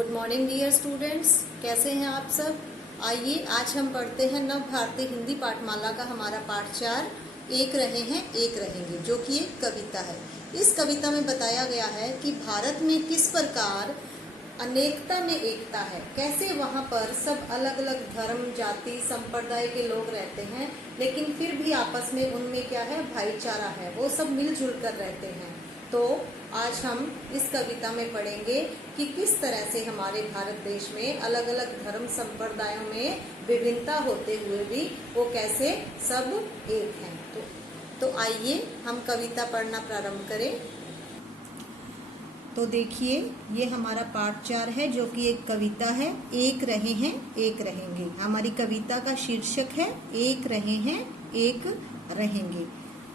Good morning dear students, कैसे हैं आप सब। आइए आज हम पढ़ते हैं नव भारतीय हिंदी पाठमाला का हमारा पाठ 4 एक रहे हैं एक रहेंगे, जो कि एक कविता है। इस कविता में बताया गया है कि भारत में किस प्रकार अनेकता में एकता है, कैसे वहाँ पर सब अलग अलग धर्म जाति संप्रदाय के लोग रहते हैं, लेकिन फिर भी आपस में उनमें क्या है, भाईचारा है, वो सब मिलजुल कर रहते हैं। तो आज हम इस कविता में पढ़ेंगे कि किस तरह से हमारे भारत देश में अलग अलग धर्म संप्रदायों में विभिन्नता होते हुए भी वो कैसे सब एक हैं। तो आइए हम कविता पढ़ना प्रारंभ करें। तो देखिए, ये हमारा पाठ 4 है, जो कि एक कविता है। एक रहे हैं एक रहेंगे। हमारी कविता का शीर्षक है एक रहे हैं एक रहेंगे।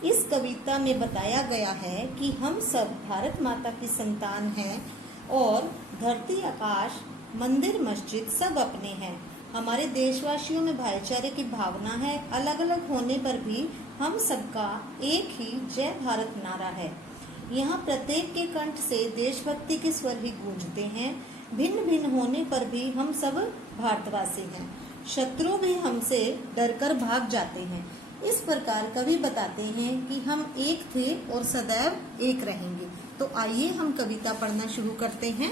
इस कविता में बताया गया है कि हम सब भारत माता की संतान हैं और धरती आकाश मंदिर मस्जिद सब अपने हैं। हमारे देशवासियों में भाईचारे की भावना है। अलग अलग होने पर भी हम सबका एक ही जय भारत नारा है। यहाँ प्रत्येक के कंठ से देशभक्ति के स्वर ही गूंजते हैं। भिन्न भिन्न होने पर भी हम सब भारतवासी हैं। शत्रु भी हमसे डरकर भाग जाते हैं। इस प्रकार कवि बताते हैं कि हम एक थे और सदैव एक रहेंगे। तो आइए हम कविता पढ़ना शुरू करते हैं।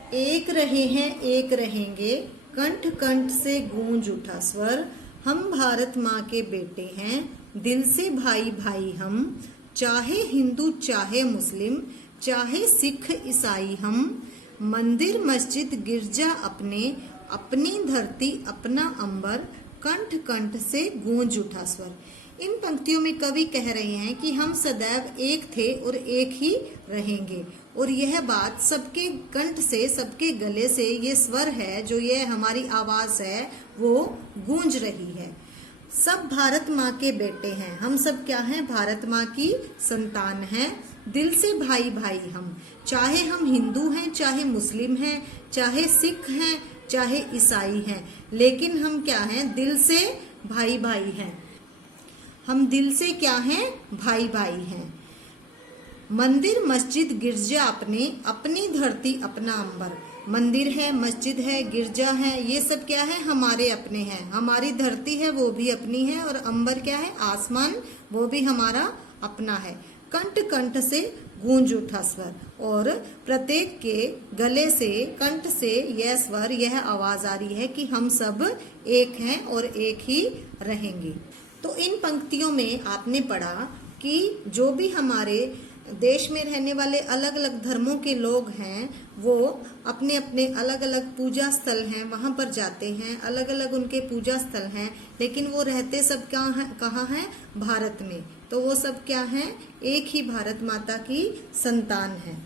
एक रहे हैं एक रहेंगे, कंठ कंठ से गूंज उठा स्वर। हम भारत माँ के बेटे हैं, दिल से भाई भाई हम। चाहे हिंदू चाहे मुस्लिम, चाहे सिख ईसाई हम। मंदिर मस्जिद गिरजा अपने, अपनी धरती अपना अंबर। कंठ कंठ से गूंज उठा स्वर। इन पंक्तियों में कवि कह रहे हैं कि हम सदैव एक थे और एक ही रहेंगे, और यह बात सबके कंठ से, सबके गले से ये स्वर है, जो ये हमारी आवाज है, वो गूंज रही है। सब भारत माँ के बेटे हैं। हम सब क्या हैं? भारत माँ की संतान हैं। दिल से भाई भाई हम। चाहे हम हिंदू हैं, चाहे मुस्लिम हैं, चाहे सिख हैं, चाहे ईसाई हैं, लेकिन हम क्या हैं? दिल से भाई भाई हैं। हम दिल से क्या हैं? भाई भाई हैं। मंदिर मस्जिद गिरजा अपने, अपनी धरती अपना अंबर। मंदिर है, मस्जिद है, गिरजा है, ये सब क्या है? हमारे अपने हैं। हमारी धरती है, वो भी अपनी है, और अंबर क्या है? आसमान, वो भी हमारा अपना है। कंठ कंठ से गूंज उठा स्वर, और प्रत्येक के गले से, कंठ से यह स्वर, यह आवाज आ रही है कि हम सब एक हैं और एक ही रहेंगे। तो इन पंक्तियों में आपने पढ़ा कि जो भी हमारे देश में रहने वाले अलग अलग धर्मों के लोग हैं, वो अपने अपने अलग अलग पूजा स्थल हैं, वहाँ पर जाते हैं। अलग अलग उनके पूजा स्थल हैं, लेकिन वो रहते सब कहाँ हैं? भारत में। तो वो सब क्या हैं? एक ही भारत माता की संतान हैं।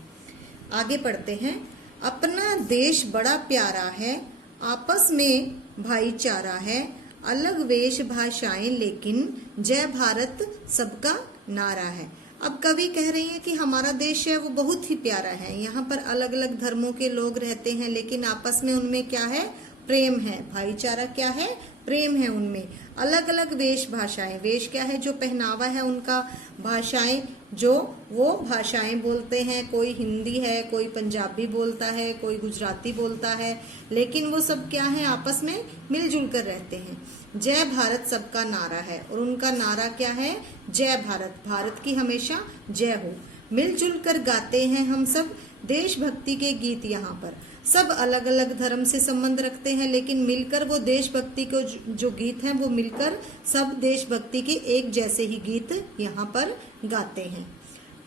आगे पढ़ते हैं। अपना देश बड़ा प्यारा है, आपस में भाईचारा है। अलग वेश भाषाएं लेकिन जय भारत सबका नारा है। अब कवि कह रही हैं कि हमारा देश है वो बहुत ही प्यारा है। यहाँ पर अलग अलग धर्मों के लोग रहते हैं, लेकिन आपस में उनमें क्या है? प्रेम है। भाईचारा क्या है? प्रेम है उनमें। अलग अलग वेश भाषाएं, वेश क्या है? जो पहनावा है उनका। भाषाएं, जो वो भाषाएं बोलते हैं, कोई हिंदी है, कोई पंजाबी बोलता है, कोई गुजराती बोलता है, लेकिन वो सब क्या है? आपस में मिलजुल कर रहते हैं। जय भारत सबका नारा है, और उनका नारा क्या है? जय भारत, भारत की हमेशा जय हो। मिलजुल कर गाते हैं हम सब देशभक्ति के गीत। यहाँ पर सब अलग अलग धर्म से संबंध रखते हैं, लेकिन मिलकर वो देशभक्ति को जो गीत हैं, वो मिलकर सब देशभक्ति के एक जैसे ही गीत यहाँ पर गाते हैं।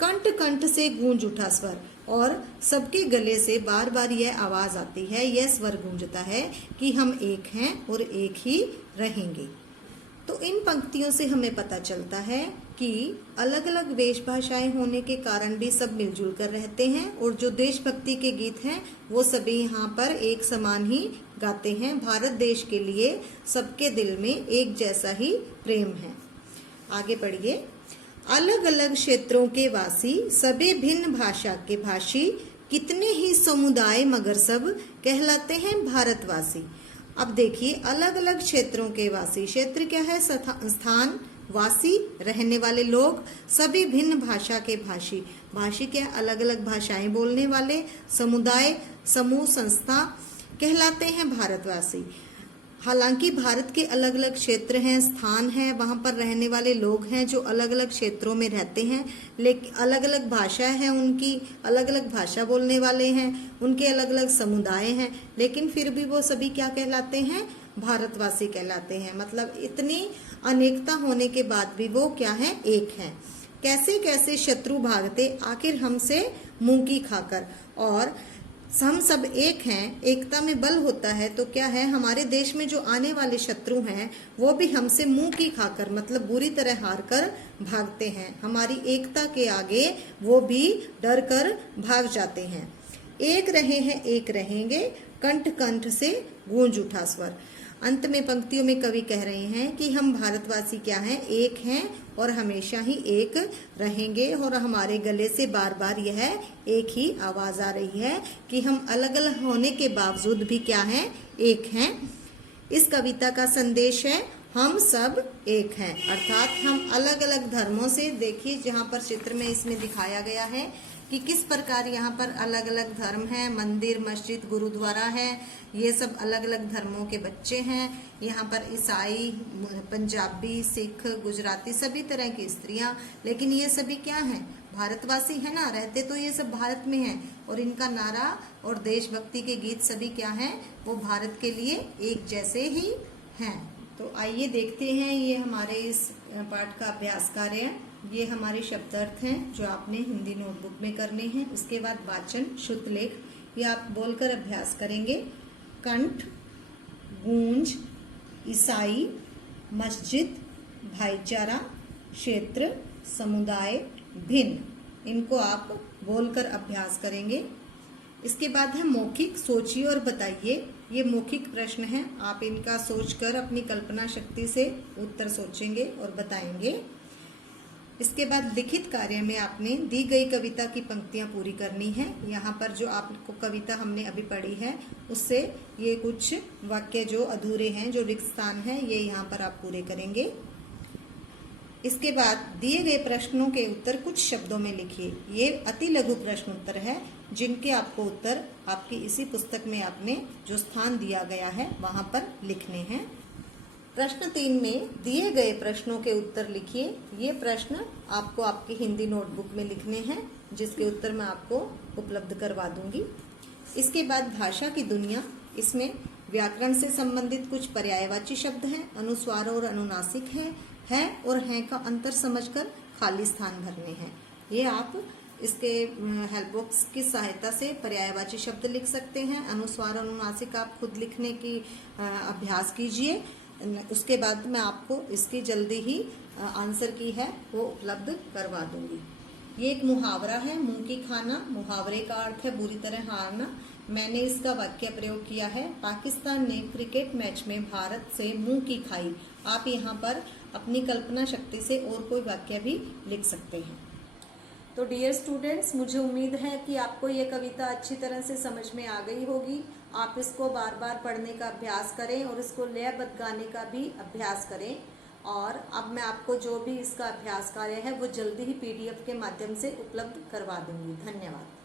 कंठ कंठ से गूंज उठा स्वर, और सबके गले से बार बार यह आवाज आती है, यह स्वर गूंजता है कि हम एक हैं और एक ही रहेंगे। तो इन पंक्तियों से हमें पता चलता है कि अलग अलग वेश भाषाएं होने के कारण भी सब मिलजुल कर रहते हैं, और जो देशभक्ति के गीत हैं वो सभी यहाँ पर एक समान ही गाते हैं। भारत देश के लिए सबके दिल में एक जैसा ही प्रेम है। आगे पढ़िए। अलग अलग क्षेत्रों के वासी, सभी भिन्न भाषा के भाषी। कितने ही समुदाय मगर सब कहलाते हैं भारतवासी। अब देखिए, अलग अलग क्षेत्रों के वासी, क्षेत्र क्या है? स्थान, वासी रहने वाले लोग, सभी भिन्न भाषा के भाषी, भाषी के अलग अलग भाषाएं बोलने वाले, समुदाय, समूह, संस्था कहलाते हैं भारतवासी। हालांकि भारत के अलग अलग क्षेत्र हैं, स्थान हैं, वहाँ पर रहने वाले लोग हैं जो अलग अलग क्षेत्रों में रहते हैं, लेकिन अलग अलग भाषा है उनकी, अलग अलग भाषा बोलने वाले हैं, उनके अलग अलग समुदाय हैं, लेकिन फिर भी वो सभी क्या कहलाते हैं? भारतवासी कहलाते हैं। मतलब इतनी अनेकता होने के बाद भी वो क्या है? एक हैं। कैसे कैसे शत्रु भागते आखिर हमसे मुंह की खाकर, और हम सब एक हैं, एकता में बल होता है। तो क्या है, हमारे देश में जो आने वाले शत्रु हैं वो भी हमसे मुंह की खाकर, मतलब बुरी तरह हार कर भागते हैं। हमारी एकता के आगे वो भी डर कर भाग जाते हैं। एक रहे हैं एक रहेंगे, कंठ कंठ से गूंज उठा स्वर। अंत में पंक्तियों में कवि कह रहे हैं कि हम भारतवासी क्या हैं? एक हैं और हमेशा ही एक रहेंगे। और हमारे गले से बार बार यह एक ही आवाज आ रही है कि हम अलग अलग होने के बावजूद भी क्या हैं? एक हैं। इस कविता का संदेश है हम सब एक हैं, अर्थात हम अलग अलग धर्मों से, देखिए जहाँ पर चित्र में इसमें दिखाया गया है कि किस प्रकार यहाँ पर अलग अलग धर्म हैं, मंदिर, मस्जिद, गुरुद्वारा है, ये सब अलग अलग धर्मों के बच्चे हैं। यहाँ पर ईसाई, पंजाबी, सिख, गुजराती, सभी तरह की स्त्रियाँ, लेकिन ये सभी क्या हैं? भारतवासी है ना, रहते तो ये सब भारत में हैं, और इनका नारा और देशभक्ति के गीत सभी क्या हैं? वो भारत के लिए एक जैसे ही हैं। तो आइए देखते हैं, ये हमारे इस पाठ का अभ्यास कार्य है। ये हमारे शब्दार्थ हैं जो आपने हिंदी नोटबुक में करने हैं। उसके बाद वाचन, शुद्ध लेख, ये आप बोलकर अभ्यास करेंगे। कंठ, गूंज, ईसाई, मस्जिद, भाईचारा, क्षेत्र, समुदाय, भिन्न, इनको आप बोलकर अभ्यास करेंगे। इसके बाद है मौखिक, सोचिए और बताइए। ये मौखिक प्रश्न हैं, आप इनका सोचकर अपनी कल्पना शक्ति से उत्तर सोचेंगे और बताएंगे। इसके बाद लिखित कार्य में आपने दी गई कविता की पंक्तियां पूरी करनी है। यहाँ पर जो आपको कविता हमने अभी पढ़ी है उससे ये कुछ वाक्य जो अधूरे हैं, जो रिक्त स्थान है, ये यहाँ पर आप पूरे करेंगे। इसके बाद दिए गए प्रश्नों के उत्तर कुछ शब्दों में लिखिए। ये अति लघु प्रश्न उत्तर है जिनके आपको उत्तर आपकी इसी पुस्तक में आपने जो स्थान दिया गया है वहां पर लिखने हैं। प्रश्न 3 में दिए गए प्रश्नों के उत्तर लिखिए। ये प्रश्न आपको आपकी हिंदी नोटबुक में लिखने हैं, जिसके उत्तर मैं आपको उपलब्ध करवा दूंगी। इसके बाद भाषा की दुनिया, इसमें व्याकरण से संबंधित कुछ पर्यायवाची शब्द हैं, अनुस्वार और अनुनासिक है और हैं का अंतर समझकर खाली स्थान भरने हैं। ये आप इसके हेल्प बॉक्स की सहायता से पर्यायवाची शब्द लिख सकते हैं। अनुस्वार अनुनासिक आप खुद लिखने की अभ्यास कीजिए। उसके बाद मैं आपको इसकी जल्दी ही आंसर की है वो उपलब्ध करवा दूंगी। ये एक मुहावरा है, मुंह की खाना। मुहावरे का अर्थ है बुरी तरह हारना। मैंने इसका वाक्य प्रयोग किया है, पाकिस्तान ने क्रिकेट मैच में भारत से मुंह की खाई। आप यहाँ पर अपनी कल्पना शक्ति से और कोई वाक्य भी लिख सकते हैं। तो डियर स्टूडेंट्स, मुझे उम्मीद है कि आपको ये कविता अच्छी तरह से समझ में आ गई होगी। आप इसको बार बार पढ़ने का अभ्यास करें और इसको लयबद्ध गाने का भी अभ्यास करें। और अब मैं आपको जो भी इसका अभ्यास कार्य है वो जल्दी ही PDF के माध्यम से उपलब्ध करवा दूंगी। धन्यवाद।